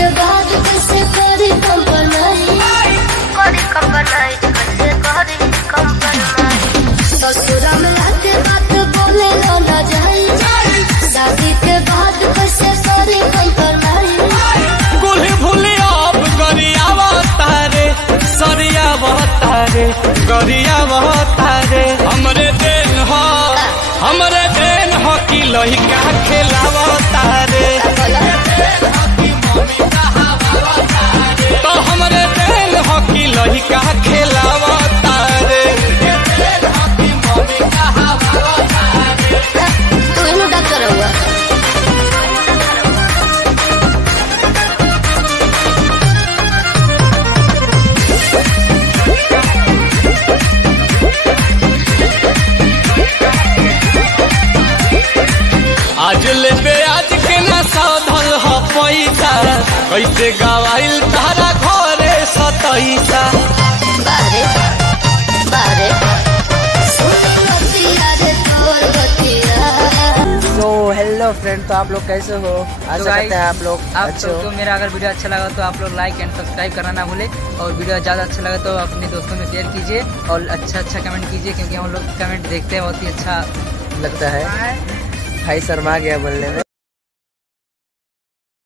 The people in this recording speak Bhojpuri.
के बाद कैसे करी कंपनाई कैसे करी कंपनाई। ससुरा में आके बात बोले ना जाई, शादी के बाद कैसे करी कंपनाई। कुल्ही भूली अब गरियावा तारे सरियावा तारे गरियावा तारे। हमरे देन हो कि लहिका खेलावा तारे। तो हमरे देन हो कि लहिका खेलावा तारे। तू इन्हें डॉक्टर हुआ। आज ले आज के ना साधल ह पैसा, कैसे गवाइल तारा घरे सतैसा। बारे बारे तो हेलो फ्रेंड, तो आप लोग कैसे हो? आशा करते हैं आप लोग अच्छे हो। तो मेरा अगर वीडियो अच्छा लगा तो आप लोग लाइक एंड सब्सक्राइब करना ना भूले, और वीडियो ज़्यादा अच्छा लगा तो अपने दोस्तों में शेयर कीजिए और अच्छा कमेंट कीजिए, क्योंकि हम लोग कमेंट देखते हैं, बहुत ही अच्छा लगता है। भाई शर्मा गया बोलने में।